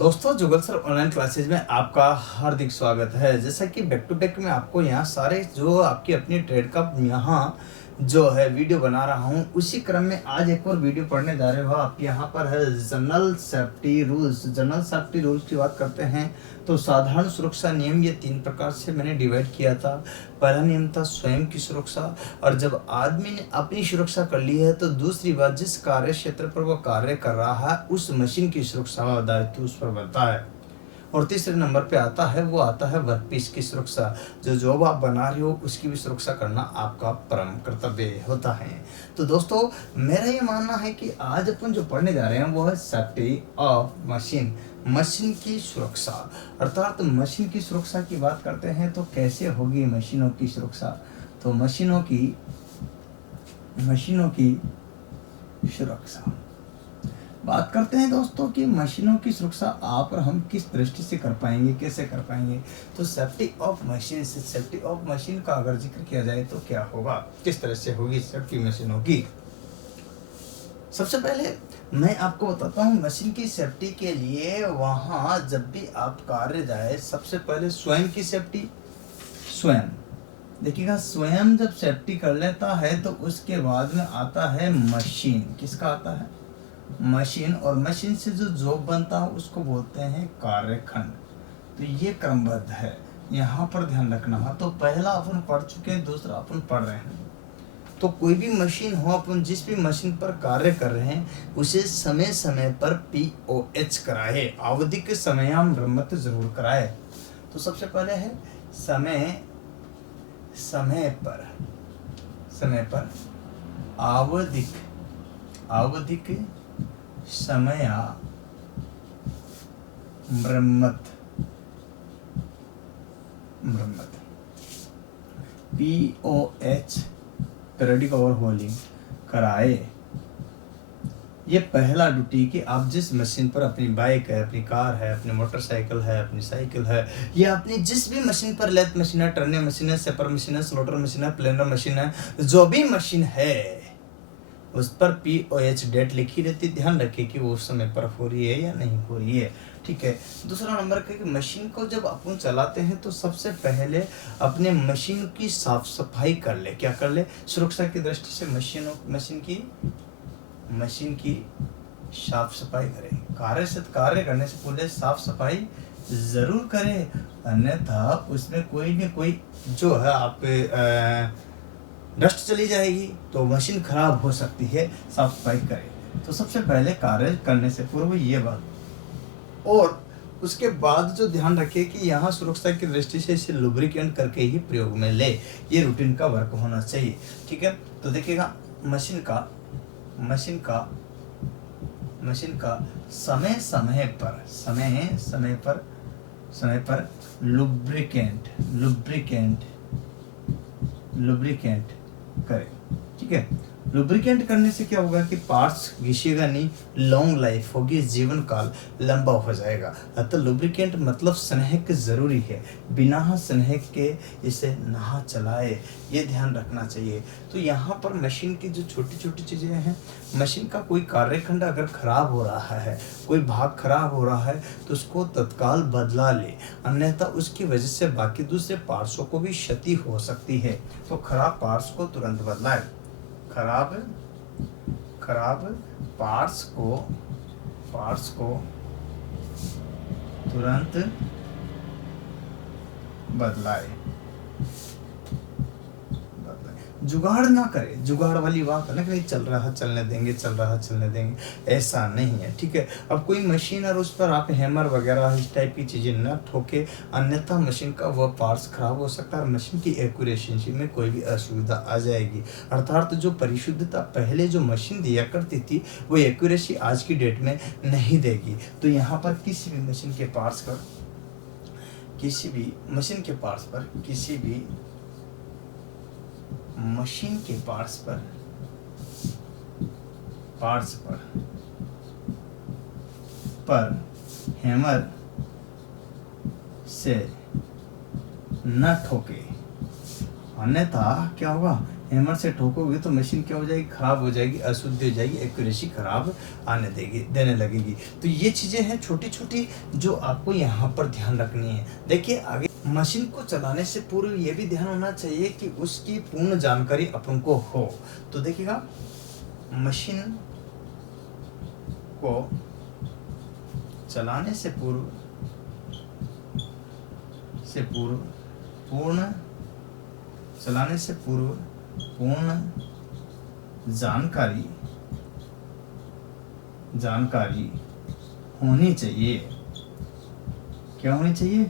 दोस्तों जुगल sir online classes में आपका हार्दिक स्वागत है। जैसा कि बैक टू बैक में आपको यहाँ सारे जो आपकी अपनी ट्रेड का यहाँ जो है वीडियो बना रहा हूँ, उसी क्रम में आज एक और वीडियो पढ़ने जा रहे हो। आप यहाँ पर है general safety rules. General safety rules की बात करते हैं तो साधारण सुरक्षा नियम ये 3 प्रकार से मैंने डिवाइड किया था। पहला नियम था स्वयं की सुरक्षा, और जब आदमी ने अपनी सुरक्षा कर ली है तो दूसरी बात, जिस कार्य क्षेत्र पर वो कार्य कर रहा है उस मशीन की सुरक्षा का दायित्व उस पर बनता है। और तीसरे नंबर पे आता है वर्क पीस की सुरक्षा। जो जॉब आप बना रहे हो उसकी भी सुरक्षा करना आपका परम कर्तव्य होता है। तो दोस्तों मेरा ये मानना है कि आज अपन जो पढ़ने जा रहे हैं वो है सेफ्टी ऑफ मशीन, मशीन की सुरक्षा। अर्थात मशीन की सुरक्षा की बात करते हैं तो कैसे होगी मशीनों की सुरक्षा। तो मशीनों की सुरक्षा बात करते हैं दोस्तों कि मशीनों की सुरक्षा आप और हम किस दृष्टि से कर पाएंगे, कैसे कर पाएंगे। तो सेफ्टी ऑफ मशीन से, सेफ्टी ऑफ मशीन का अगर जिक्र किया जाए तो क्या होगा, किस तरह से होगी सेफ्टी मशीनों की। सबसे पहले मैं आपको बताता हूँ मशीन की सेफ्टी के लिए वहाँ जब भी आप कार्य जाए, सबसे पहले स्वयं की सेफ्टी। स्वयं देखिएगा, स्वयं जब सेफ्टी कर लेता है तो उसके बाद में आता है मशीन। किसका आता है? मशीन। और मशीन से जो जॉब बनता है उसको बोलते हैं कार्यखंड। तो ये क्रमबद्ध है, यहाँ पर ध्यान रखना है। तो पहला अपन पढ़ चुके हैं, दूसरा अपन पढ़ रहे हैं। तो कोई भी मशीन हो, अपन जिस भी मशीन पर कार्य कर रहे हैं उसे समय समय पर POH कराए, आवधिक समयाम मरम्मत जरूर कराए। तो सबसे पहले है समय पर आवधिक समय मरम्मत POH पीरियडिक ओवरहॉलिंग कराए। ये पहला ड्यूटी कि आप जिस मशीन पर, अपनी बाइक है, अपनी कार है, अपनी मोटरसाइकिल है, अपनी साइकिल है, या अपनी जिस भी मशीन पर, लेथ मशीन है, टर्निंग मशीन है, सेपर मशीन है, स्लॉटर मशीन है, प्लेनर मशीन है, जो भी मशीन है उस पर POH डेट लिखी रहती। ध्यान रखिए कि वो उस समय पर हो रही है या नहीं हो रही है। ठीक है। दूसरा नंबर का कि मशीन को जब अपन चलाते हैं तो सबसे पहले अपने मशीन की साफ सफाई कर ले। क्या कर ले? सुरक्षा की दृष्टि से मशीन की साफ सफाई करें। कार्य करने से पहले साफ सफाई जरूर करें, अन्यथा उसमें कोई न कोई जो है आप डस्ट चली जाएगी तो मशीन खराब हो सकती है। साफ सफाई करें। तो सबसे पहले कार्य करने से पूर्व ये बात, और उसके बाद जो ध्यान रखिए कि यहाँ सुरक्षा की दृष्टि से इसे लुब्रिकेंट करके ही प्रयोग में ले। ये रूटीन का वर्क होना चाहिए। ठीक है। तो देखिएगा, मशीन का समय पर लुब्रिकेंट करें। ठीक है। लुब्रिकेंट करने से क्या होगा कि पार्ट्स घिसेगा नहीं, लॉन्ग लाइफ होगी, जीवन काल लंबा हो जाएगा। अतः लुब्रिकेंट मतलब स्नेहक जरूरी है, बिना स्नेहक के इसे ना चलाए, ये ध्यान रखना चाहिए। तो यहाँ पर मशीन की जो छोटी छोटी चीजें हैं, मशीन का कोई कार्यखंड अगर खराब हो रहा है, कोई भाग खराब हो रहा है तो उसको तत्काल बदला ले, अन्यथा उसकी वजह से बाकी दूसरे पार्ट्सों को भी क्षति हो सकती है। तो खराब पार्ट्स को तुरंत बदलाए। खराब पार्ट्स को तुरंत बदलाए। जुगाड़ ना करे। जुगाड़ वाली बात है ना कि चल रहा चलने देंगे, ऐसा नहीं है। ठीक है। अब कोई मशीन और उस पर आप हैमर वगैरह इस टाइप की चीजें न ठोके, अन्यथा मशीन का वह पार्ट्स खराब हो सकता है और मशीन की एक्यूरेसी में कोई भी असुविधा आ जाएगी। अर्थात जो परिशुद्धता पहले जो मशीन दिया करती थी वो एक्यूरेसी आज की डेट में नहीं देगी। तो यहाँ पर किसी भी मशीन के पार्ट्स पर हैमर से न ठोके, अन्यथा क्या होगा, हैमर से ठोकोगे तो मशीन क्या हो जाएगी, खराब हो जाएगी, अशुद्ध हो जाएगी, एक्यूरेसी खराब देने लगेगी। तो ये चीज़ें हैं छोटी छोटी जो आपको यहाँ पर ध्यान रखनी है। देखिए आगे, मशीन को चलाने से पूर्व ये भी ध्यान होना चाहिए कि उसकी पूर्ण जानकारी अपन को हो। तो देखिएगा, मशीन को चलाने से पूर्व पूर्ण जानकारी होनी चाहिए। क्या होनी चाहिए?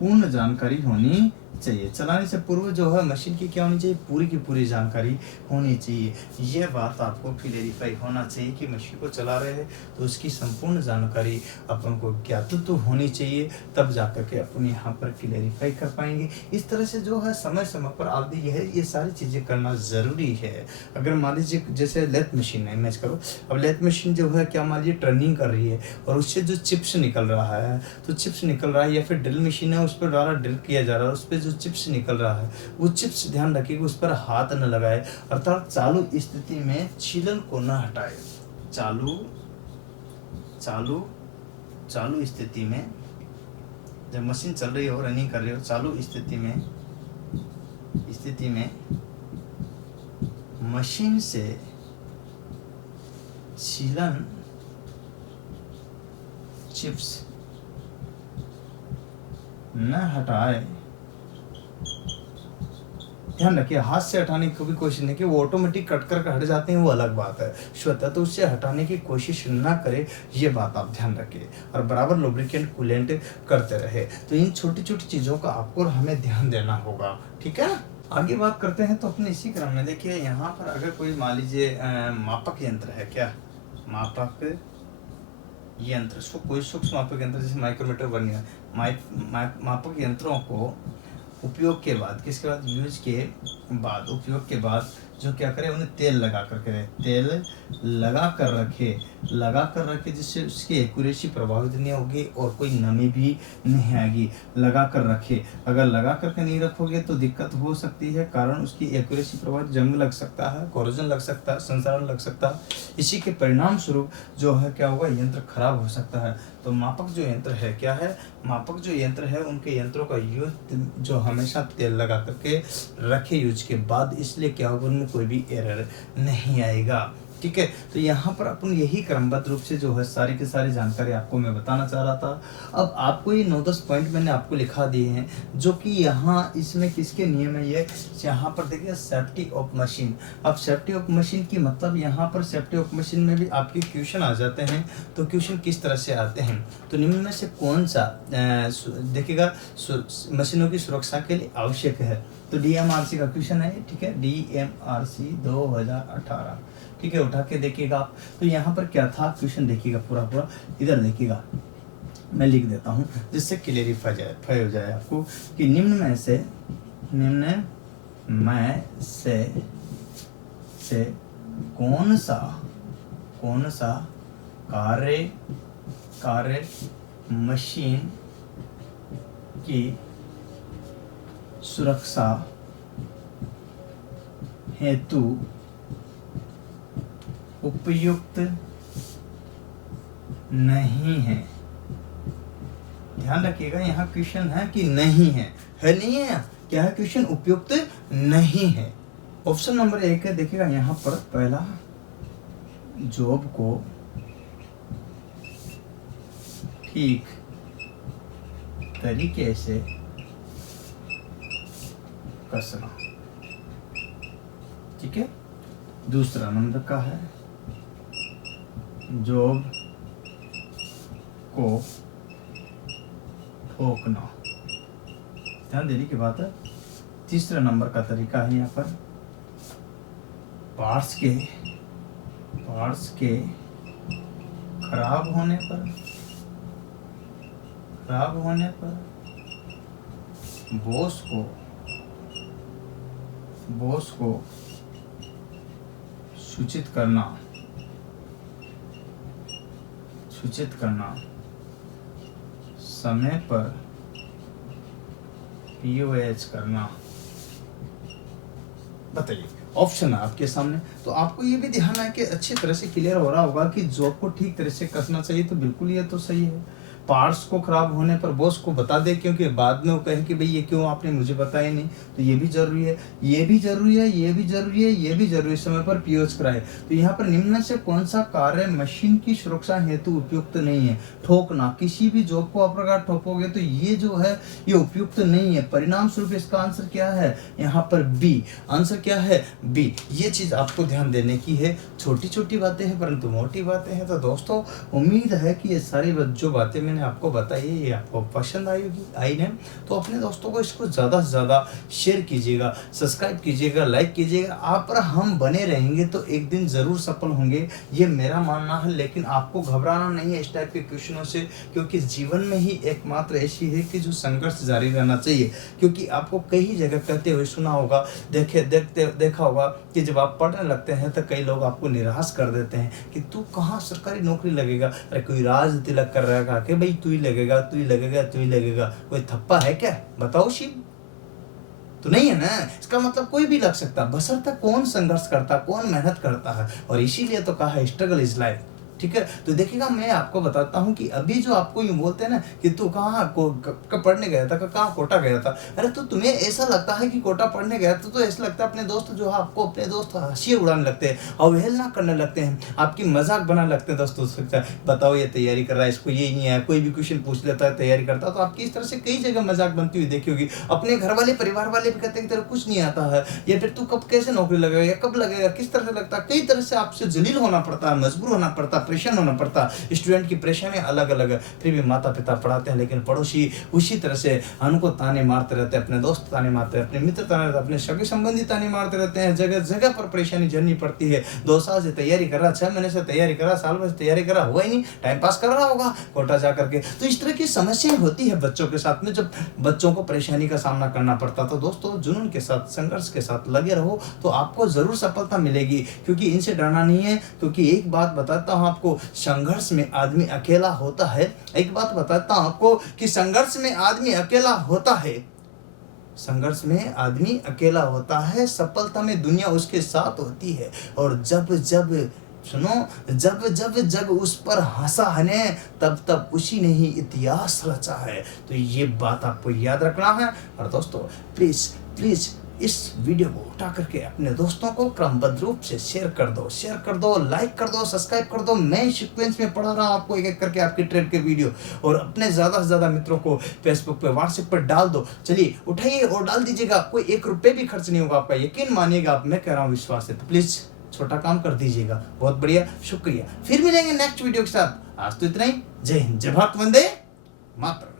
पूर्ण जानकारी होनी चाहिए। चलाने से पूर्व जो है मशीन की क्या होनी चाहिए, पूरी की पूरी जानकारी होनी चाहिए। यह बात आपको क्लियरिफाई होना चाहिए कि मशीन को चला रहे हैं तो उसकी संपूर्ण जानकारी अपन को ज्ञात तो होनी चाहिए, तब जाकर के अपन यहाँ पर क्लियरिफाई कर पाएंगे। इस तरह से जो है समय समय पर आप ये सारी चीज़ें करना ज़रूरी है। अगर मान लीजिए जैसे लेथ मशीन है, इमेज करो, अब लेथ मशीन जो है क्या मान लीजिए टर्निंग कर रही है और उससे जो चिप्स निकल रहा है, तो चिप्स निकल रहा है, या फिर ड्रिल मशीन है उस पर द्वारा ड्रिल किया जा रहा है, उस पर जो चिप्स निकल रहा है वो चिप्स ध्यान रखिएगा उस पर हाथ न लगाए, अर्थात चालू स्थिति में छीलन को न हटाए। चालू स्थिति में जब मशीन चल रही हो, रनिंग कर रही हो, चालू स्थिति में मशीन से छीलन चिप्स न हटाए। ध्यान रखिए, हाथ से हटाने की कभी कोशिश नहीं कि वो ऑटोमेटिक कट कर हट जाते हैं, वो अलग बात है स्वतः, तो उससे हटाने की कोशिश ना करे, ये बात आप ध्यान रखिए। और बराबर लुब्रिकेंट कूलेंट करते रहे। तो इन छोटी छोटी चीज़ों का आपको हमें ध्यान देना होगा, ठीक है। आगे बात करते हैं तो अपने इसी क्रम में देखिए, यहाँ पर अगर कोई मान लीजिए मापक यंत्र है, क्या मापक यंत्र, कोई सूक्ष्म मापक यंत्र जैसे माइक्रोमीटर, वर्नियर, मापक यंत्रों को उपयोग के बाद, किसके बाद, यूज के बाद, उपयोग के बाद जो क्या करे, उन्हें तेल लगा कर रखे जिससे उसकी एक्यूरेसी प्रभावित नहीं होगी और कोई नमी भी नहीं आएगी। लगा कर रखे, अगर लगा करके नहीं रखोगे तो दिक्कत हो सकती है, कारण उसकी एक्यूरेसी प्रभावित, जंग लग सकता है, कोरोजन लग सकता है, संसरण लग सकता है। इसी के परिणाम स्वरूप जो है क्या होगा, यंत्र खराब हो सकता है। तो मापक जो यंत्र है, क्या है, मापक जो यंत्र है उनके यंत्रों का यूज जो हमेशा तेल लगा करके रखे यूज के बाद, इसलिए क्या होगा, उनमें कोई भी एरर नहीं आएगा, ठीक है। तो यहाँ पर अपन यही क्रमबद्ध रूप से जो है सारी की सारी जानकारी आपको मैं बताना चाह रहा था। अब आपको ये 9-10 पॉइंट मैंने आपको लिखा दिए हैं, जो कि यहाँ इसमें किसके नियम है, ये यहाँ पर देखिए सेफ्टी ऑफ मशीन। अब सेफ्टी ऑफ मशीन की मतलब यहाँ पर सेफ्टी ऑफ मशीन में भी आपके क्वेश्चन आ जाते हैं। तो क्वेश्चन किस तरह से आते हैं, तो निम्न में से कौन सा देखिएगा मशीनों की सुरक्षा के लिए आवश्यक है। तो DMRC का क्वेश्चन है, ठीक है, DMRC 2018, ठीक है, उठा के देखिएगा आप। तो यहाँ पर क्या था क्वेश्चन, देखिएगा पूरा इधर देखिएगा, मैं लिख देता हूँ जिससे क्लियरिफाई हो जाए आपको कि निम्न में से कौन सा कार्य मशीन की सुरक्षा हेतु उपयुक्त नहीं है। ध्यान रखिएगा, यहाँ क्वेश्चन है कि नहीं है नहीं है, क्या है क्वेश्चन, उपयुक्त नहीं है। ऑप्शन नंबर 1 है, देखिएगा यहाँ पर पहला, जॉब को ठीक तरीके से कसना, ठीक है। दूसरा नंबर का है, जॉब को ठोकना, ध्यान देने की बात है। तीसरा नंबर का तरीका है यहाँ पर, पार्ट्स के खराब होने पर बॉस को सूचित करना, समय पर POH करना, बताइए, ऑप्शन है आपके सामने। तो आपको ये भी ध्यान है कि अच्छी तरह से क्लियर हो रहा होगा कि जॉब को ठीक तरह से कसना चाहिए, तो बिल्कुल ये तो सही है। पार्ट्स को खराब होने पर बॉस को बता दे, क्योंकि बाद में वो कहे कि भाई ये क्यों आपने मुझे बताया नहीं, तो ये भी जरूरी है, ये भी जरूरी है, ये भी जरूरी है, ये भी जरूरी है। समय पर पीओएच कराए। तो यहाँ पर निम्न से कौन सा कार्य मशीन की सुरक्षा हेतु उपयुक्त नहीं है? ठोकना, किसी भी जॉब को आप अगर ठोकोगे तो ये जो है ये उपयुक्त नहीं है। परिणाम स्वरूप इसका आंसर क्या है? यहाँ पर बी। आंसर क्या है? बी। ये चीज आपको ध्यान देने की है। छोटी छोटी बातें हैं परंतु मोटी बातें हैं। तो दोस्तों उम्मीद है कि ये सारी जो बातें मैंने आपको बताई है ये आपको पसंद आई है। तो अपने दोस्तों को इसको ज़्यादा से ज़्यादा शेयर कीजिएगा, सब्सक्राइब कीजिएगा, लाइक कीजिएगा। आप पर हम बने रहेंगे तो एक दिन ज़रूर सफल होंगे, ये मेरा मानना है। लेकिन आपको घबराना नहीं है इस टाइप के क्वेश्चनों से, क्योंकि जीवन में ही एकमात्र ऐसी है कि जो संघर्ष जारी रहना चाहिए। क्योंकि आपको कई जगह कहते हुए सुना होगा, देखा होगा कि जब आप पढ़ने लगते हैं तो कई लोग आपको निराश कर देते हैं कि तू कहाँ सरकारी नौकरी लगेगा। अरे कोई राज तिलक कर रहा है कि भाई तू ही लगेगा, तू ही लगेगा, तू ही लगेगा। कोई थप्पा है क्या? बताओ शिव, तो नहीं है ना। इसका मतलब कोई भी लग सकता, बशर्ते कौन संघर्ष करता, कौन मेहनत करता है। और इसीलिए तो कहा है स्ट्रगल इज लाइफ। ठीक है, तो देखिएगा मैं आपको बताता हूँ कि अभी जो आपको यूँ बोलते हैं ना कि तू कहाँ पढ़ने गया था, कहाँ कोटा गया था। अरे तो तुम्हें ऐसा लगता है कि कोटा पढ़ने गया था, तो ऐसा लगता है अपने दोस्त जो है आपको अपने दोस्त हंसी उड़ाने लगते हैं, अवहेलना करने लगते हैं, आपकी मजाक बनाने लगते हैं। दोस्तों बताओ ये तैयारी कर रहा है, इसको ये नहीं है, कोई भी क्वेश्चन पूछ लेता है, तैयारी करता है। तो आपकी इस तरह से कई जगह मजाक बनती हुई देखी होगी। अपने घर वाले परिवार वाले भी कहते हैं कि तेरा कुछ नहीं आता है, या फिर तू कब कैसे नौकरी लगेगा, कब लगेगा, किस तरह से लगता है। कई तरह से आपसे जलील होना पड़ता है, मजबूर होना पड़ता है, परेशान होना पड़ता। स्टूडेंट की परेशानियां अलग अलग है, फिर भी माता पिता पढ़ाते हैं, लेकिन पड़ोसी उसी तरह से उनको ताने मारते रहते हैं, अपने दोस्त ताने मारते हैं, अपने मित्र ताने रहते हैं, अपने सगे संबंधी ताने मारते रहते हैं। जगह जगह पर परेशानी झेलनी पड़ती है। 2 साल से तैयारी कर रहा, 6 महीने से तैयारी कर रहा, साल भर से तैयारी कर रहा, हुआ ही नहीं, टाइम पास कर रहा होगा कोटा जा करके। तो इस तरह की समस्याएं होती है बच्चों के साथ में, जब बच्चों को परेशानी का सामना करना पड़ता। तो दोस्तों जुनून के साथ, संघर्ष के साथ लगे रहो तो आपको जरूर सफलता मिलेगी, क्योंकि इनसे डरना नहीं है। क्योंकि एक बात बताता हूं आपको, संघर्ष में आदमी अकेला होता है। एक बात बताता हूं आपको कि संघर्ष में आदमी अकेला होता है, संघर्ष में आदमी अकेला होता है, सफलता में दुनिया उसके साथ होती है। और जब जब उस पर हंसा है तब तब उसी ने ही इतिहास रचा है। तो ये बात आपको याद रखना है। और दोस्तों प्लीज इस वीडियो को उठा करके अपने दोस्तों को क्रमबद्ध रूप से शेयर कर दो, लाइक कर दो, सब्सक्राइब कर दो। मैं सीक्वेंस में पढ़ा रहा हूँ आपको एक एक करके आपकी ट्रेड के वीडियो, और अपने ज़्यादा से ज़्यादा मित्रों को फेसबुक पे, व्हाट्सएप पर डाल दो। चलिए उठाइए और डाल दीजिएगा, कोई 1 रुपये भी खर्च नहीं होगा आपका, यकीन मानिएगा आप, मैं कह रहा हूँ विश्वास है। तो प्लीज़ छोटा काम कर दीजिएगा। बहुत बढ़िया, शुक्रिया। फिर मिलेंगे नेक्स्ट वीडियो के साथ। आज तो इतना ही। जय हिंद, जय भारत, वंदे मातरम।